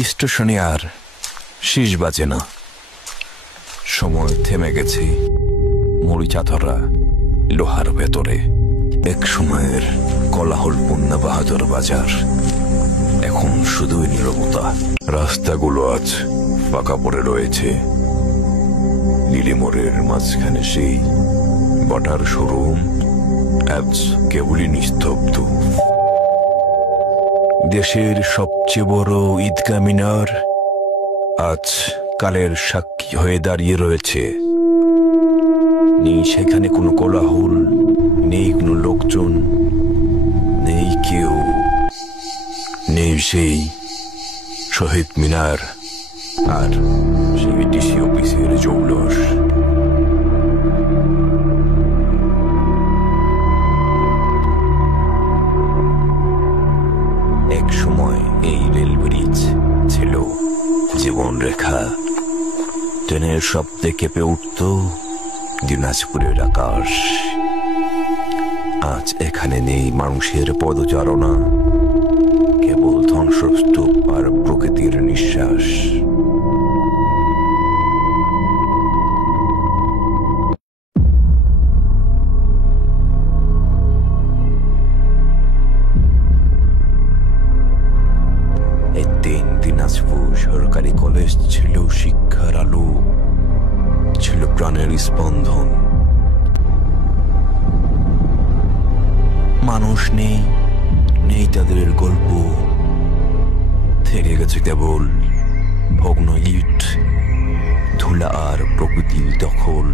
স্টেশনে আর শেষ বাজে না, সময় থেমে গেছে মরিচাধরা লোহার ভেতরে। এক সময়ের কোলাহলপূর্ণ বাহাদুর বাজার এখন শুধুই নীরবতা। রাস্তাগুলো আজ ফাঁকা পড়ে রয়েছে। লিলিমোড়ের মাঝখানে সেই বটার শোরুম আজ কেবলই নিস্তব্ধ। দেশের সবচেয়ে বড় ঈদগাহ মিনার আজ কালের সাক্ষী হয়ে দাঁড়িয়ে রয়েছে। নেই সেখানে কোনো কোলাহল, নেই কোনো লোকজন, নেই কেউ, নেই সেই শহীদ মিনার আর সেই ডিসি অফিসের জৌলস। এক সময় এই রেল ব্রিজ ছিল জীবন রেখা। ট্রেনের শব্দে কেঁপে উঠত দিনাজপুরের আকাশ। আজ এখানে নেই মানুষের পদচারণা, কেবল ধ্বংসস্তূপ আর প্রকৃতির নিঃশ্বাস। একদিন দিনাজপুর সরকারি কলেজ ছিল শিক্ষার আলো, ছিল প্রাণের স্পন্দন। মানুষ নেই, নেই তাদের গল্প, থেকে গেছে কেবল ভগ্ন ইট, ধুলা আর প্রকৃতির দখল।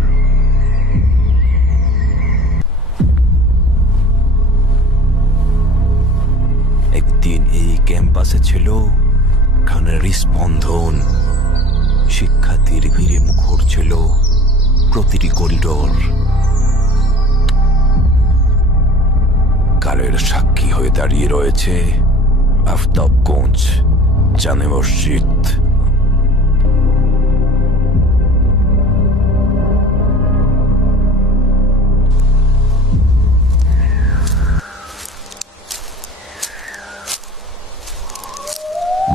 একদিন এই ক্যাম্পাসে ছিল গানের স্পন্দন। শিক্ষার্থীর ভিড়ে মুখর ছিল প্রতিটি করিডোর। কালের সাক্ষী হয়ে দাঁড়িয়ে রয়েছে আফতাবগঞ্জ জামে মসজিদ।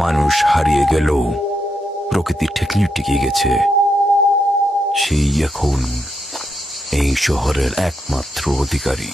মানুষ হারিয়ে গেল, প্রকৃতি ঠেকলি টিকে গেছে। সেই এখন এই শহরের একমাত্র অধিকারী।